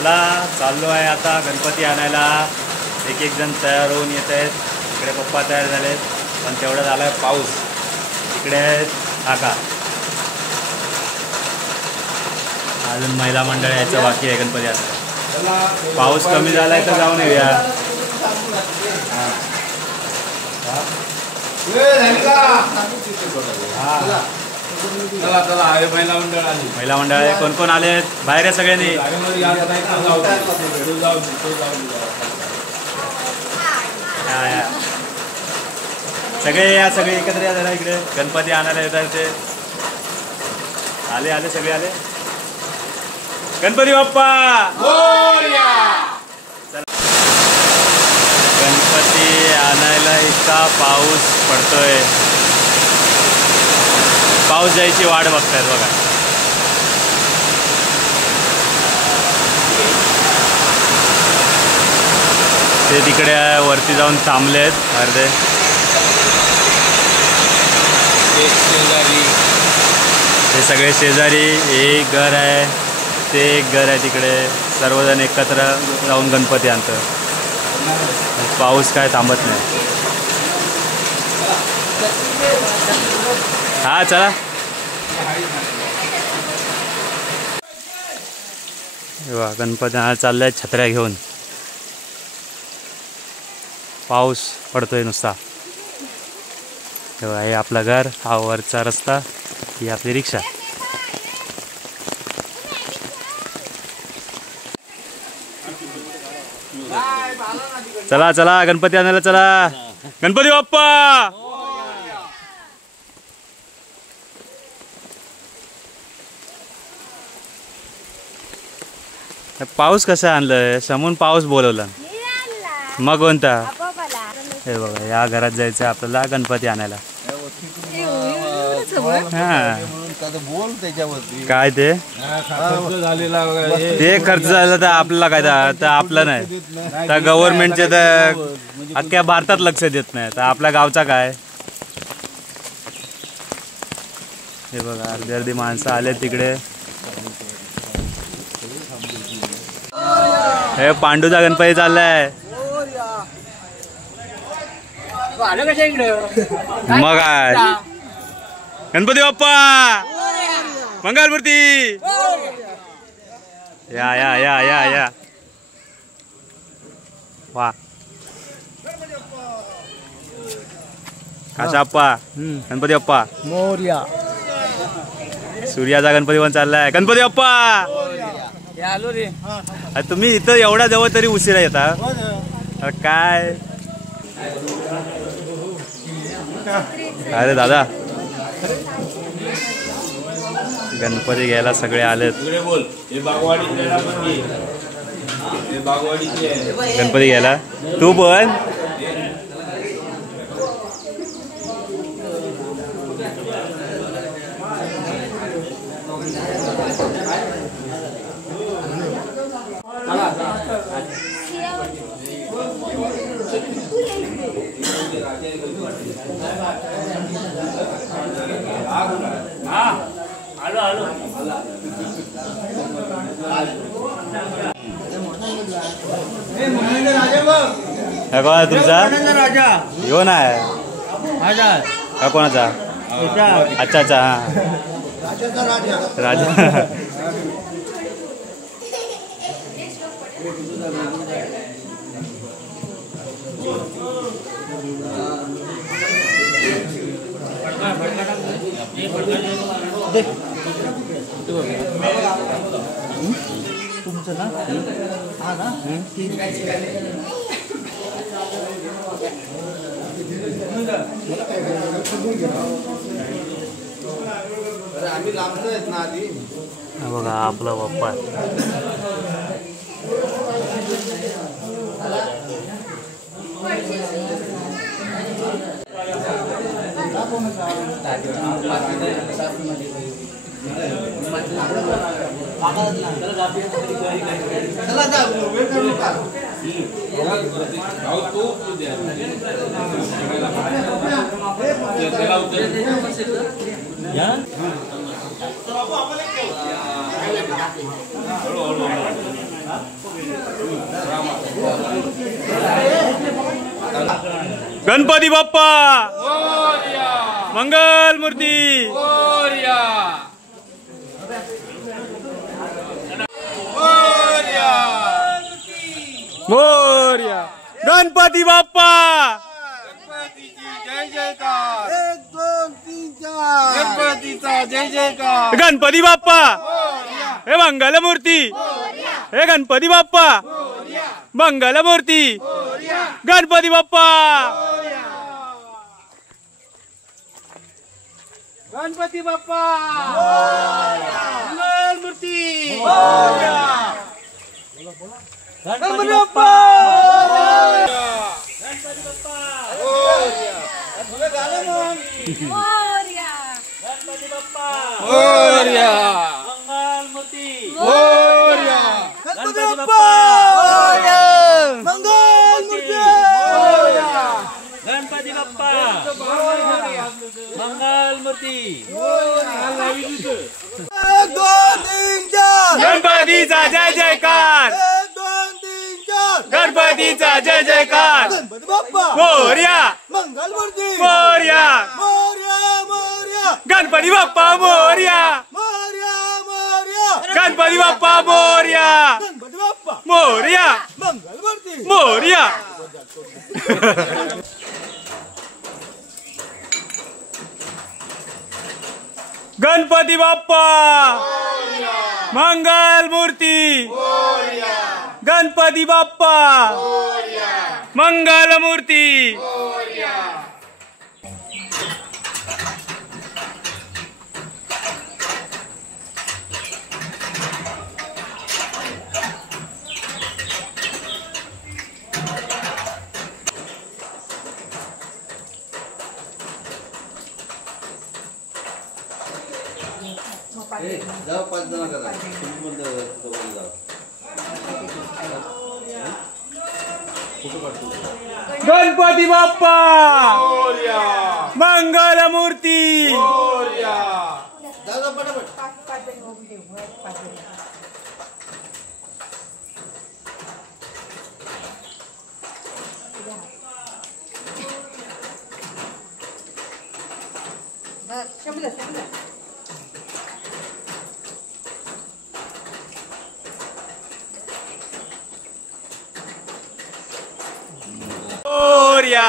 चला चाललो आहे आता गणपती आणायला. एक एक जण तयार होऊन येत आहेत. इकडे पप्पा तयार झालेत, पण तेवढ्यात आला आहे पाऊस. इकडे आहेत काका. अजून महिला मंडळ यायचं बाकी आहे गणपती आणायला. पाऊस कमी झाला आहे तर जाऊन येऊया. चला चला महिला मंडळ आली. महिला मंडळ आहे. कोण कोण आले बाहेर आहे सगळ्यांनी. सगळे या, सगळे एकत्र या जरा इकडे. गणपती आणायला येतात ते. आले आले सगळे आले. गणपती बाप्पा गणपती आणायला इतका पाऊस पडतोय. पाऊस जायची वाट बघतायत बघा. ते तिकडे वरती जाऊन थांबलेत अर्धे. ते सगळे शेजारी. एक घर आहे, ते एक घर आहे तिकडे. सर्वजण एकत्र जाऊन गणपती आणतं. पाऊस काय थांबत नाही. हा चला. गणपती आणायला चाललाय छत्र्या घेऊन. पाऊस पडतोय नुसता. हे आपलं घर, हा वरचा रस्ता, ही आपली रिक्षा. चला चला गणपती आणायला चला. गणपती बाप्पा पाऊस कसा आणलाय? समोरून पाऊस बोलवला. मग कोणता? हे बघा, या घरात जायचं आपल्याला गणपती आणायला. काय ते खर्च झाला तर आपल्याला काय तर आपलं नाही तर गव्हर्नमेंटचे तर अख्ख्या भारतात लक्ष देत नाही. तर आपल्या गावचा काय. हे बघा अर्धी अर्धी माणसं आले तिकडे. हे पांडूचा गणपती चाललाय. मग काय गणपती बाप्पा मंगलमूर्ती. या या या या या. वा काशाप्पा गणपती बाप्पा मोरया. सूर्याचा गणपती पण चाललाय. गणपती बाप्पा आलो रे. तुम्ही इथं एवढा जवळ तरी उशिरा येता काय. अरे दादा गणपती घ्यायला सगळे आलेत. गणपती घ्यायला तू पण. हा कोणा तुमचा येऊ ना हा कोणाचा. अच्छा अच्छा हा राजा. तुमचं ना हा ना. आम्ही लांबलो आहेत ना आधी. बघा आपला बाप्पा. गणपती बाप्पा मोरया मंगल मूर्ती मोरया मोरया मोरया गणपती बाप्पा गणपतीची जय जयकार 1 2 3 4 गणपतीचा जय जयकार गणपती बाप्पा मोरया हे मंगल मूर्ती हे गणपती बाप्पा मोरया मंगल मूर्ती मोरया गणपती बाप्पा गणपती बाप्पा मंगल मूर्ती गणपती बाप्पा मोरया मंगल मूर्ती मोरया गणपती बाप्पा मंगल मूर्ती गणपती बाप्पा मंगल मूर्ती 1 2 3 4 गणपतीचा जय जयकार 1 2 3 4 गणपतीचा जय जयकार गणपती बाप्पा मोरया मंगल मूर्ती मोरया मोरया मोरया गणपती बाप्पा मोरया मोरया मोरया गणपती बाप्पा मोरया गणपती बाप्पा मोरया मंगल मूर्ती मोरया गणपती बाप्पा मंगल मूर्ती गणपती बाप्पा मंगल मूर्ती गणपती बाप्पा मोरया मंगल मूर्ती मोरया दादा पटापट मोरया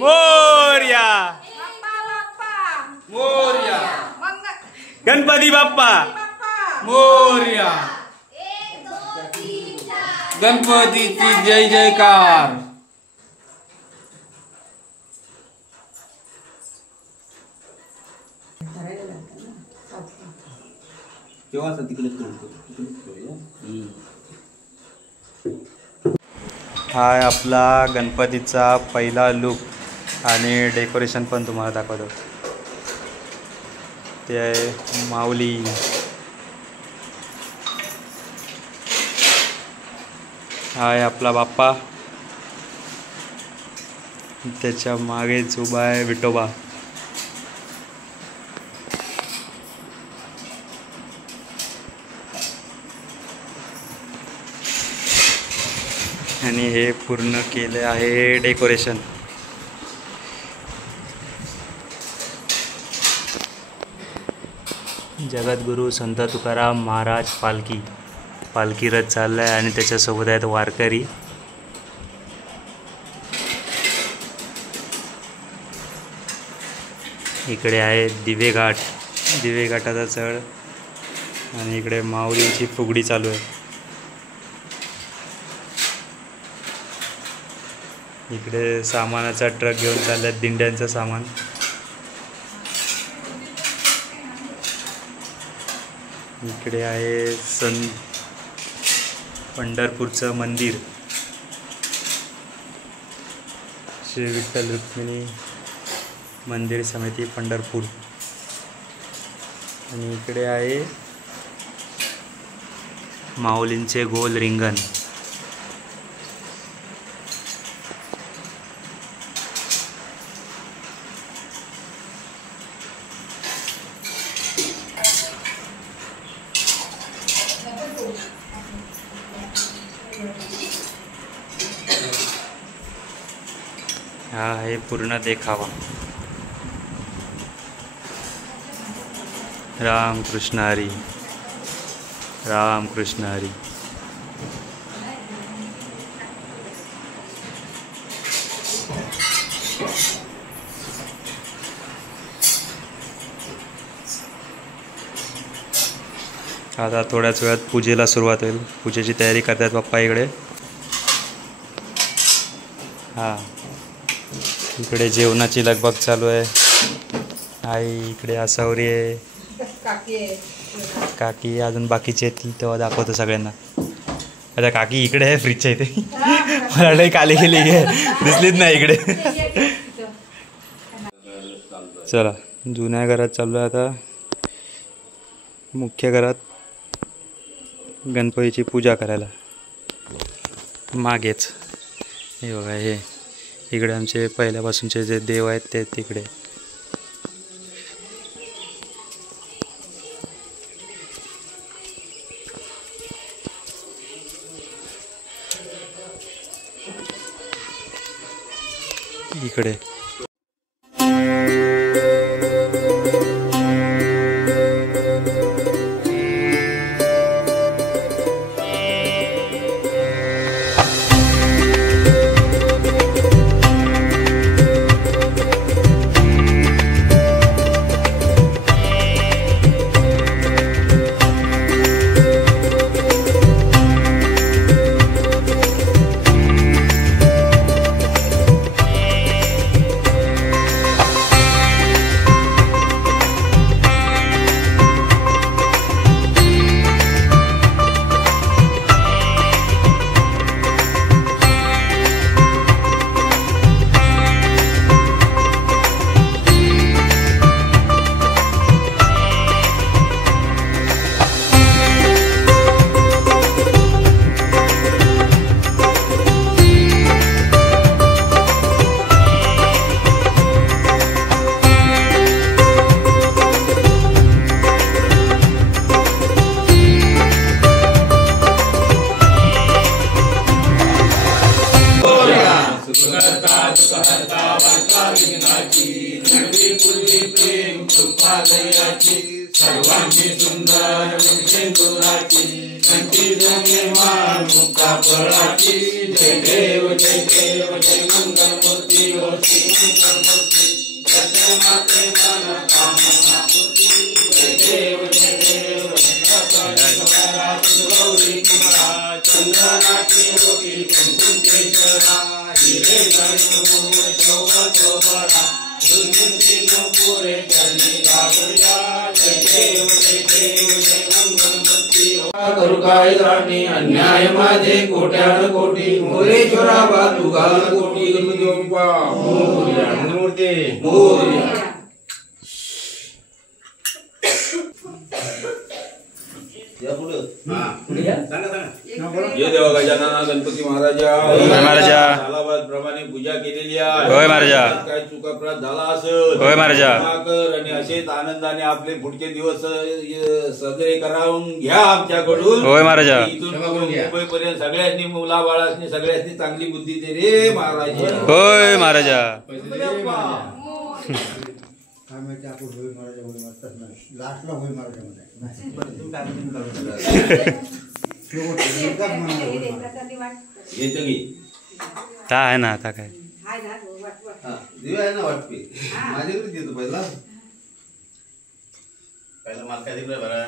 मोरया मोरया गणपती बाप्पा मोरया गणपतीची जय जयकार हा आहे आपला गणपतीचा पहिला लुक आणि डेकोरेशन पण तुम्हाला दाखवतो. ते आहे माऊली. हा आहे आपला बाप्पा. त्याच्या मागेच उभा आहे विठोबा. आणि हे पूर्ण केले आहे डेकोरेशन. जगद्गुरू संत तुकाराम महाराज पालखी रथ चाललाय आणि त्याच्यासोबत आहेत वारकरी. इकडे आहे दिवे घाटाचा चढ आणि इकडे माऊलीची फुगडी चालू आहे. इकडे सामानाचा ट्रक घेऊन चाललाय, दिंड्यांचं सामान. इकडे आहे पंढरपूरचं मंदिर, श्री विठ्ठल रुक्मिणी मंदिर समिती पंढरपूर. आणि इकडे आहे माऊलींचे गोल रिंगण. हा आहे पूर्ण देखावा. राम कृष्ण हरी, राम कृष्ण हरी. आता थोड्याच वेळात पूजेला सुरुवात होईल. पूजेची तयारी करतात पप्पा इकडे. हां, इकडे जेवणाची लगबग चालू आहे. आई इकडे आसावरी आहे, काकी अजून बाकीचे येतील तेव्हा दाखवतो सगळ्यांना. आता काकी इकडे आहे फ्रीजच्या इथे. मला वाटलं काली गेली दिसलीच नाही इकडे. चला जुन्या घरात चाललो आहे आता. मुख्य घरात गणपतीची पूजा करायला मागेच. हे बघा, हे इकडे आमचे पहिल्यापासूनचे जे देव आहेत ते तिकडे. इकडे सर्वांची सुंदर सिंदुराची कंठी जमे मान मुक्ता फळाची. जय देव जय देव जय मंगलमूर्ती ओ श्री मंगलमूर्ती. जय माते मन कामना पूर्ती. जय देव जय देव गौरी कुमारा चंदनाची रोटी कुंकुमेश्वरा. हिरे गणी शोभा शोभरा सुंदरी नुपुरे चरणी लागूया. जय देव जय देव जय मंगलमूर्ती. करू काय राणी अन्याय माझे कोट्यान कोटी. मोरेश्वरा बाजू घाल कोटी. गणपती बाप्पा मोरया. मंगलमूर्ती मोरया. जय देवा गजानन गणपती महाराजा. महाराजा प्रमाणे पूजा केलेली आहे. होय महाराजा. काय चुकाप्रत झाला असेल होय महाराजा. आणि असेच आनंदाने आपले पुढचे दिवस साजरे करावून घ्या आमच्याकडून. होय महाराजा. इथून मुंबईपर्यंत सगळ्यांनी मुलाबाळांनी सगळ्यांनी चांगली बुद्धी दे रे महाराज. होय महाराजा. येतो की ता आहे ना आता काय दिवा आहे ना वाटते माझ्याकडे देतो पहिला मला काय दिलं बरं.